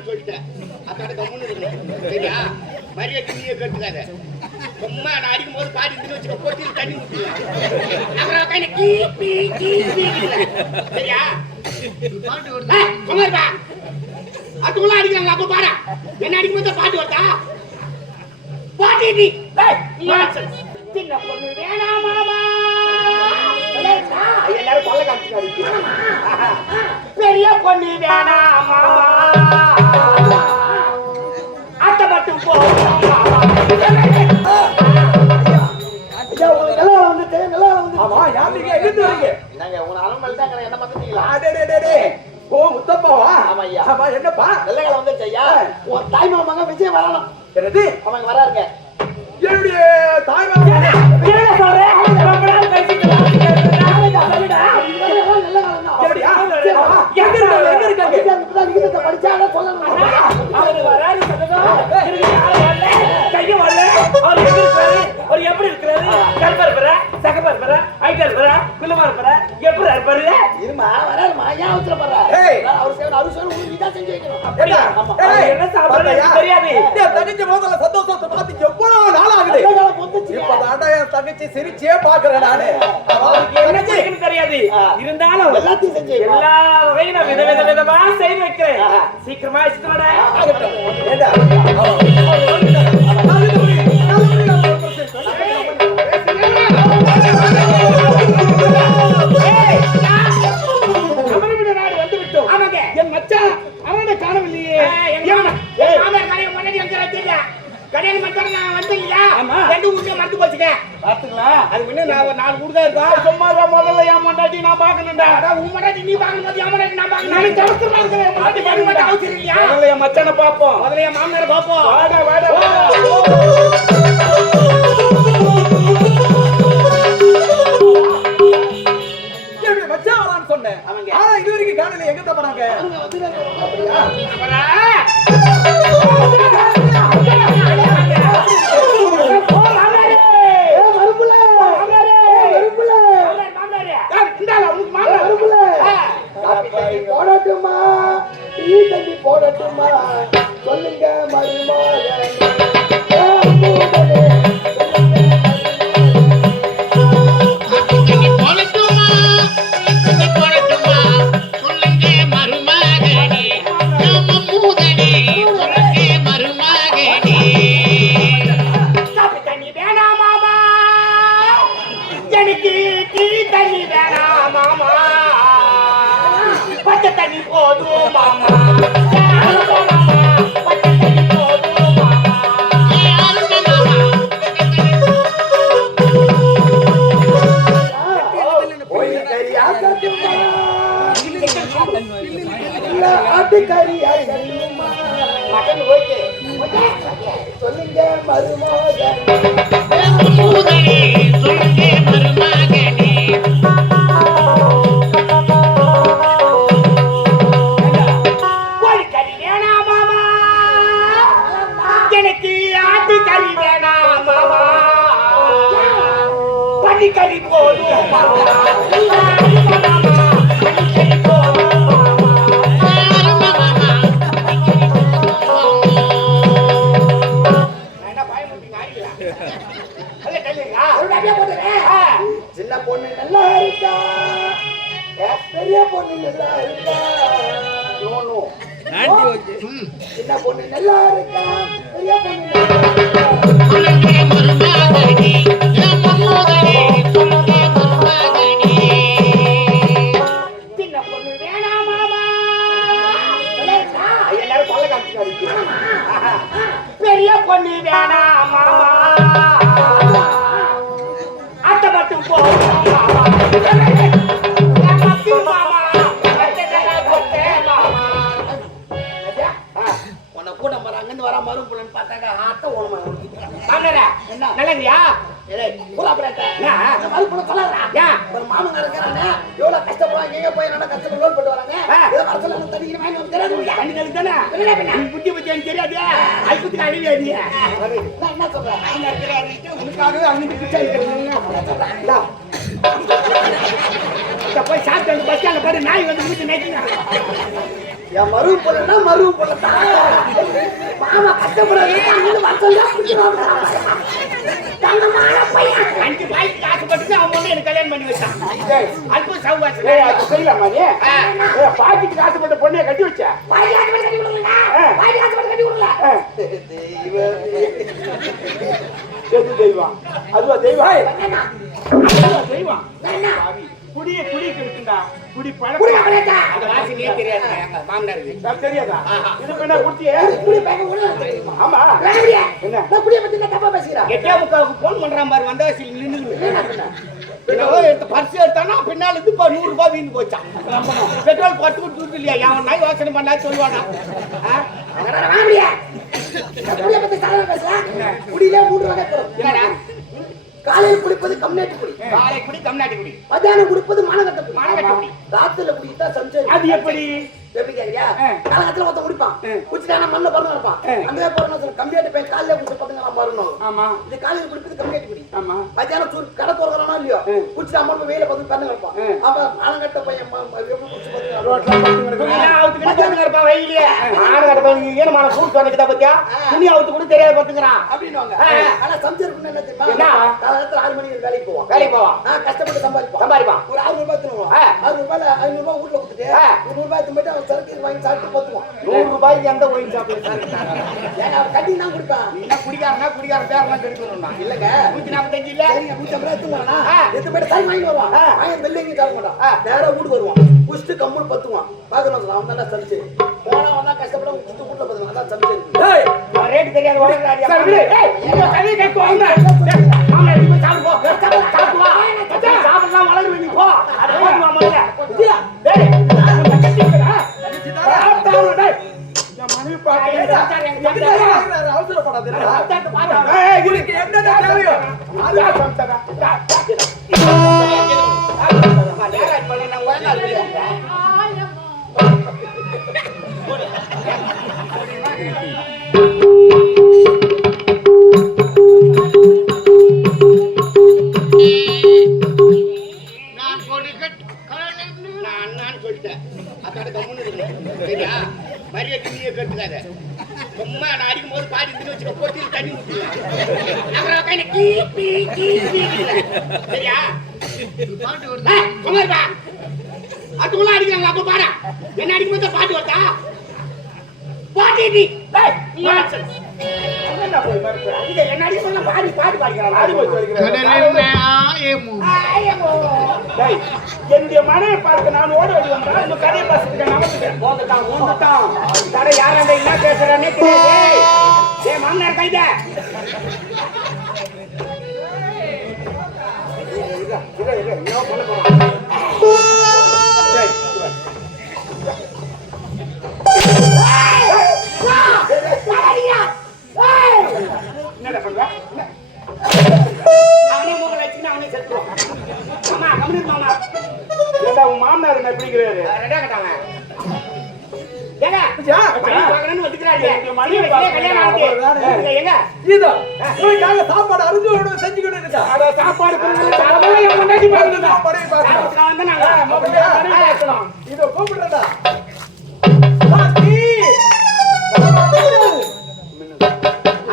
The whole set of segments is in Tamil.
வேணாம்னு சொல்லிட்டேன். அதோட கம்முன்னு இருக்கணும். சரியா? மரியாதை நீயே கட்டுக்காத. சும்மா நான் அடிக்கும் போது பாடி இருந்து வச்சுக்க பொட்டியில் தண்ணி ஊற்றிடலாம். அப்புறம் கையில கீப்பி சரியா? பாட்டு வருதா? சும்மா அதுக்குள்ள அடிக்கிறாங்க. அப்ப பாரு என்ன அடிக்கும் போது பாட்டு வருதா? பாட்டி சின்ன பொண்ணு வேணாமாமா எல்லாரும் கொள்ள காமிச்சு பெரிய பொண்ணு வேணாமாமா அத்தை மட்டும் என்னப்பா வெள்ளக்கால வந்து உன் தாய் மாமாங்க விஜய் வரணும். அவங்க வராருங்க. என்னுடைய தாய் எப்படி இருக்கிறாரு? இருமா வராருமா ஏன் அவசரப்படுற? அவர் செஞ்சு வைக்கணும். என்ன சாப்பிடுறது தெரியாது. தனிச்ச முதல்ல சந்தோஷத்தை பார்த்து எவ்வளவு நாள் ஆகுது. இப்ப தங்கச்சி சிரிச்சே பாக்குறேன் நானு. என்ன செய்யணும் தெரியாது. இருந்தாலும் எல்லாத்தையும் செஞ்சு எல்லா வகையும் நான் விதவிதமா செய்து வைக்கிறேன். சீக்கிரமா வச்சுட்டு என் மச்சான் அவனை காணவில்லையே. கல்யாணம் மட்டும் நான் வந்து இல்லையா? ரெண்டு ஊருக்கு மறந்து போச்சுக்க பாத்துங்களா? அது முன்ன நான் ஒரு 4 ஊர் தான் இருக்கா. சும்மா முதல்ல என் மண்டாட்டி நான் பாக்கணும்டா. உன் மண்டாட்டி நீ பாக்கணும். என் மண்டாட்டி நான் பாக்கணும். நான் தவிர்த்துமா இருக்கிறேன். மண்டாட்டி பண்ண மாட்டேன். அவசியம் இல்லையா? முதல்ல என் மச்சானை பாப்போம். முதல்ல என் மாமனாரை பாப்போம். வாடா வாடா மச்சான் வரான்னு சொன்னேன். அவங்க இது வரைக்கும் காணல. எங்க தப்பறாங்க? போடட்டுமா டீ தண்ணி போடட்டுமா சொல்லுங்க மருமகன். சொல்லுங்க மருமகன். கோழிக்கறி வேணாம் மாமா, எனக்கு ஆட்டுக்கறி வேணாம் மாமா, பன்னிக்கறி போதும் மாமா. சின்ன பொண்ணு நல்லா இருக்கா, பெரிய பொண்ணு நல்லா இருக்கா? சின்ன பொண்ணு நல்லா இருக்கா, பெரிய பொண்ணு சின்ன பொண்ணு வேணாம் மாமா. எல்லாரும் கொள்ள காமிச்சு பெரிய பொண்ணு வேணாம் மாமா, அத்தை மட்டும் போதும் மாமா. உன்னை கூட அங்கிருந்து வர மறுப்புலன்னு பார்த்தாங்க ஆத்த ஓணமா நல்லையா மறுப்புல சொல்லா ஒரு மாமங்க இருக்கிறாங்க. எவ்வளவு கஷ்டப்படுவாங்க, எங்க போய் என்ன கஷ்டம் லோன் போட்டு வராங்க. புத்தி புத்தி எனக்கு தெரியாது. அதுக்கு அழிவியாதிய என்ன சொல்றேன் உனக்காகவே போய் சாப்பிட்டு பஸ் ஸ்டாண்ட்ல போய் நாய் வந்து வீட்டு நேற்று என் மருவு போலன்னா மருவு போலத்தான் மாமா கஷ்டப்படாது அஞ்சு பாய்க்கு ஆசைப்பட்டு அவன் வந்து எனக்கு கல்யாணம் பண்ணி வச்சான். அல்ப சௌவாசம் செய்யலாமா நீ பாட்டிக்கு ஆசைப்பட்ட பொண்ணைய கட்டி வச்ச எது தெய்வம் அதுவா தெய்வம் தெய்வம் குடிய குடிக்கு இருக்குண்டா குடி பழக்கம் அது வாசனையே தெரியாது எங்க மாமனாருக்கு தெரியாதா இது பண்ண குடிச்சியே ஆமா என்ன எட்டே முக்காவுக்கு போன் பண்றான் பாரு வந்தா சில நின்று பரிசு எடுத்தானா பின்னால இருந்து 100 ரூபாய் வீணு போச்சான். பெட்ரோல் பத்து கொடுத்து இல்லையா அவன் நாய் வாசனை பண்ணா சொல்லுவானா காலையில் குடிப்பது கம்நாட்டு குடி, காலை குடி கம்நாட்டு குடி, மத்தியானம் குடிப்பது மானகட்ட குடி, மானகட்ட குடி, ராத்திரில குடித்தா சம்சரி. அது எப்படி எப்படி கேக்குறியா? காலத்துல ஒருத்தன் குடிப்பான், குடிச்சிட்டானா மண்ண பறந்து இருப்பான். அங்கே போறணும் கம்மியாட்டு போய் காலையில குடிச்சு பத்துங்க நான் வரணும். ஆமா இது காலையில் குடிப்பது கம்மியாட்டு குடி. ஆமா மத்தியானம் கடை திறக்கறானோ இல்லையோ குடிச்சிட்டு அம்மா வெயில பார்த்து பண்ண இருப்பான். அப்ப மானகட்ட பையன் எப்படி குடிச்சு பத்துங்க ரோட்ல படுத்துங்க மத்தியானம் இருப்பான் வெயிலே மானகட்ட பையன் ஏன் மான சூட் பண்ணிக்கிட்டா பத்தியா துணி அவுத்து கூட தெரியாத பத்துங்கறான் அப்படின்னுவாங்க. ஆனா சம்சரி பண்ண என்ன தெரியுமா? காலத்துல 6 மணிக்கு வேலைக்கு போவான். கஷ்டப்பட்டு சம்பாதிப்பான். ஒரு 600 ரூபாய் தருவான். 600 ரூபாயில 500 ரூபாய் வீட்டுல கொடுத்துட்டு 100 ரூபாய் திரும்பிட்டு அவன் சரக்கு வாங்கி சாப்பிட்டு பத்துவான். 100 ரூபாய்க்கு எந்த ஒயின் சாப்பிடுறது ஏங்க அவன் கட்டி தான் கொடுப்பான். நீ என்ன குடிகாரனா பேரெல்லாம் கெடுக்கணும்னா இல்லங்க 145 இல்ல சரிங்க 150 ரூபாய் எடுத்துவானா எடுத்து போய் சாய் வாங்கி வருவான். வாங்கி வெள்ளைங்க சாப்பிட மாட்டான். நேரா வீட்டுக்கு வருவான். குடிச்சிட்டு கம்முன்னு பத்துவான். பாக்கணும் அவன் தான் சமைச்சு போனா வந்தா கஷ்டப்பட குடிச்சிட்டு வீட்டுல பத்துவான். அதான் சமைச்சு டேய் ரேட் தெரியாது ஓடுறாடியா சரி விடு ஏய் கதை கேட்க வாங்க ஆமா நீ போய் சாப்பிடு போ சாப்பிடு வா சாப்பிடலாம் வளரு நீ போ அட போடுமா முதல்ல விஜயா டேய் நான் கட்டிக்கிறா சாப்பிட்டாரு டேய் நான் மணி பாக்கறேன் அவசரப்படாத ஏய் இதுக்கு என்ன தேவையோ அது சம்சரா நேரா பண்ணி நான் ஒழுங்கா இருக்கேன் மரியாதை நீயே கட்டுக்காத சும்மா நான் அடிக்கும் போது பாடி தின்னு வச்சுக்க போட்டியில் தண்ணி ஊற்றிடுவேன் அப்புறம் கையில கீப்பி சரியா சொன்னா அதுக்குள்ள அடிக்கிறாங்க அப்ப பாடா என்ன அடிக்கும் போது பாட்டு வருதா பாட்டி என்ன அடிக்க சொன்னா பாடி என்னுடைய மனையை பார்த்து நான் ஓட வேண்டி வந்தா இந்த கதையை பார்த்துட்டு வந்துட்டான் கடை யாராண்ட என்ன பேசுறானே தெரியாது ஏ மாமனார் கைத என்ன பண்ற அவனே மூக்கல வச்சுக்கினா அவனே செத்துருவான் மாமா கம்மிடு மாமா ஏண்டா உன் மாமனார் என்ன பிடிக்கிறாரு ரெடா கட்டாங்க ஏங்க பாக்கறன்னு வந்துக்கறாரு இந்த மணி கல்யாணம் ஆகுது ஏங்க இதோ உனக்காக சாப்பாடு அருஞ்சோட செஞ்சுக்கிட்டு இருக்கா அத சாப்பாடு பண்ணல என் முன்னாடி பாருங்க சாப்பாடே பாருங்க வந்து நாங்க இதோ கூப்பிடுறடா பாட்டி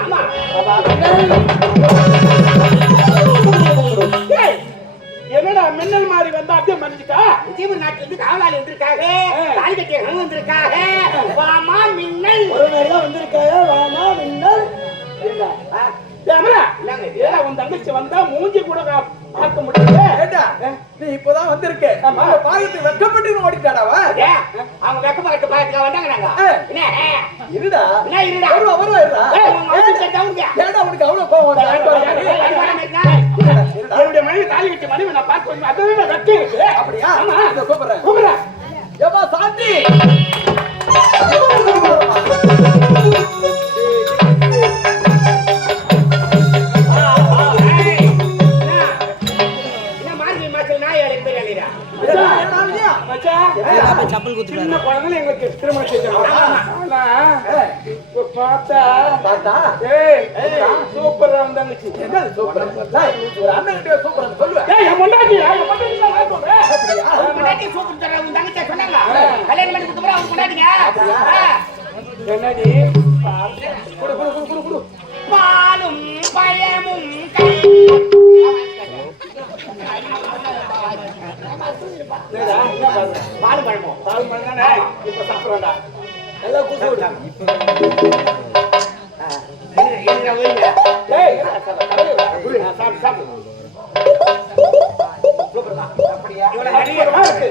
ஆமா என்னடா மின்னல் மாதிரி வந்தா அப்படியே மறைஞ்சிட்டா உத்தியம நாட்டுல இருந்து காவலாளி வந்திருக்காங்க தாலி கட்டிய வந்திருக்காங்க வாமா மின்னல் ஒரு நேரம் வந்திருக்காங்க. வாமா மின்னல் உன் தங்கச்சி வந்தா மூஞ்சி கூட பார்க்க முடியல. நீ இப்பதான் வந்திருக்க பாகத்துக்கு வெக்கப்பட்டு ஓடிட்டாடாவா அவங்க வெக்கப்பட்டு பாகத்துக்கு வந்தாங்க நாங்க இருடா என்ன இருடா ஏடா உனக்கு அவ்வளவு கோவம் என்னுடைய மனைவி தாலி கட்டி மனைவி நான் பார்க்க அதுவே வெக்க இருக்கு அப்படியா கூப்பிடுறேன் ஏப்பா சாந்தி சின்ன சின்ன குழந்தைல எங்களுக்கு திருமணம் செஞ்சாங்க. ஆனா இப்ப பார்த்தா ஏய் சூப்பரா இருந்தாங்கச்சு. என்ன சூப்பரா? ஒரு அண்ணன் கிட்ட சூப்பரா சொல்லுவேன். ஏய் என் பொண்டாட்டி நான் சொல்றேன். அப்படியா? பொண்டாட்டி சூப்பர் தர உங்க தங்கச்சி சொன்னாங்க. கல்யாணம் பண்ணி கொடுத்தா அவங்க பொண்டாட்டிங்க. என்னடி? குடு குடு குடு குடு குடு. பாலும் பழமும் பால் பழமும் பால் மண்ணானே இப்ப சாப்பிடுறா. எல்லாம் கூட்டு விடு. ஏய் சாப்பிடு சாப்பிடு. அப்படியா? அற்புதமா இருக்கு.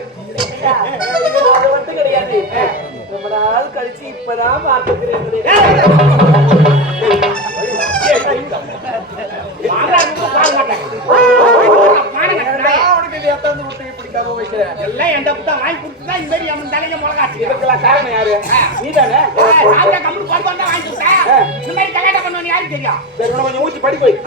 அது மட்டும் கிடையாது. ரொம்ப நாள் கழிச்சு இப்பதான் பார்த்துக்கிறேன். அவனுக்கு இது எத்தனை விட்டு பிடிக்காம வைக்கிறேன். எல்லாம் எந்த புத்தா வாங்கி கொடுத்துதான் இந்த மாதிரி அவன் தலையில முளகாச்சு. இதுக்கெல்லாம் காரணம் யாரு? நீதானே? சாப்பிட கம்முனு கொண்டு வாங்கி கொடுத்தேன். இந்த மாதிரி கல்யாணம் பண்ணுவோன்னு யாருக்கு தெரியும்? சரி உனக்கு கொஞ்சம் ஊத்தி படி போய்.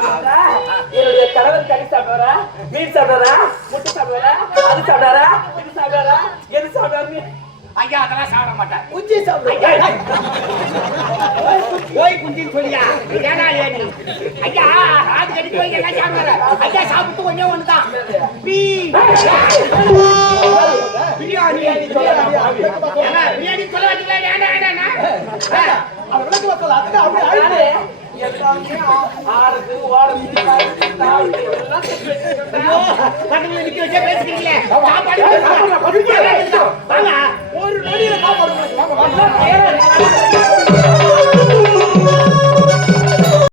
என்னுடைய கணவர் கறி சாப்பிடுறாரா, மீன் சாப்பிடுறாரா, முட்டை சாப்பிடுறாரா, அது சாப்பிடுறாரா, இது சாப்பிடுறாரா, எது சாப்பிடுறாரு? ஐயா அதெல்லாம் சாப்பிட மாட்டேன். குஞ்சி சாப்பிடுறாரு. போய் குஞ்சின்னு சொல்லியா? ஏனா ஏனி? ஐயா ராது கட்டி போய் எல்லாம் சாப்பிடுறாரு. ஐயா சாப்பிட்டு கொஞ்சம் ஒண்ணுதான். பிரியாணி ஏன்னா பிரியாணி சொல்ல வச்சுக்கல வேண்டாம் வேண்டாம். அவன் விளக்கு வசல அதுக்கு அப்படியே ஆயிடுச்சு. எல்லாமே ஆடுறது, ஓடுறது, சாப்பிடுறது, எல்லாம் செஞ்சு வச்சிருக்கேன். பக்கத்துல நிக்க வச்சே பேசிக்கிறீங்களே. சாப்பாடு வாங்க. ஒரு நொடியில சாப்பாடு.